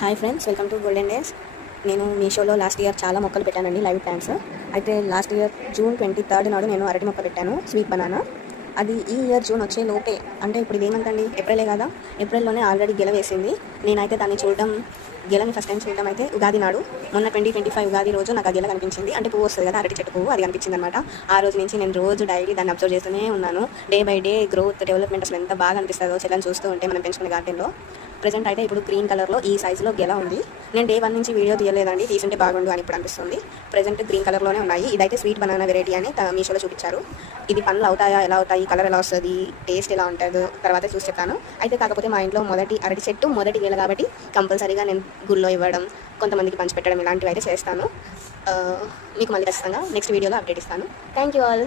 Hi friends welcome to golden days నేను మీషోలో last year చాలా మొక్కలు పెట్టానండి లైవ్ ప్లాంట్స్ అయితే last year June twenty third నాడు నేను అరటి మొక్క పెట్టాను స్వీట్ బనానా అది ఈ ఇయర్ జూన్ వచ్చే లోపే అంటే ఇప్పుడు ఇది ఏమంతండి ఏప్రిలే కదా? ఏప్రిల్లోనే ఆల్రెడీ గెల వేసింది. నేనైతే దాన్ని చూడడం గెలని ఫస్ట్ టైం చూడడం అయితే ఉగాది నాడు. మొన్న ట్వంటీ ట్వంటీ ఫైవ్ ఉగాది రోజు నాకు ఆ గెల కనిపించింది. అంటే పువ్వు వస్తుంది కదా అరటి చెట్టు పువ్వు అది కనిపించింది అనమాట ఆ రోజు నుంచి నేను రోజు డైలీ దాన్ని అబ్జర్వ్ చేస్తూనే ఉన్నాను. Day by day growth development అసలు ఎంత బాగా అనిపిస్తుందో చెల్లని చూస్తూ ఉంటే మనం పెంచుకునే గార్డెన్లో ప్రజెంట్ అయితే ఇప్పుడు గ్రీన్ కలర్లో ఈ సైజులో గెల ఉంది. నేను డే వన్ నుంచి వీడియో తీయలేదండి. తీసుంటే బాగుండు అని ఇప్పుడు అనిపిస్తుంది. ప్రజెంట్ గ్రీన్ కలర్లోనే ఉన్నాయి. ఇదైతే స్వీట్ బనానా వెరైటీ అని మీషోలో చూపించారు. ఇది పండ్లు అవుతాయా? ఎలా అవుతాయి? కలర్ ఎలా వస్తుంది? టేస్ట్ ఎలా ఉంటుందో? తర్వాత చూసి చెప్తాను. అయితే కాకపోతే మా ఇంట్లో మొదటి అరటి చెట్టు మొదటి గెల కాబట్టి కంపల్సరీగా నేను గుళ్ళో ఇవ్వడం కొంతమందికి పంచిపెట్టడం ఇలాంటివి అయితే చేస్తాను. మీకు మళ్ళీ ఖచ్చితంగా నెక్స్ట్ వీడియోలో అప్డేట్ ఇస్తాను. Thank you all.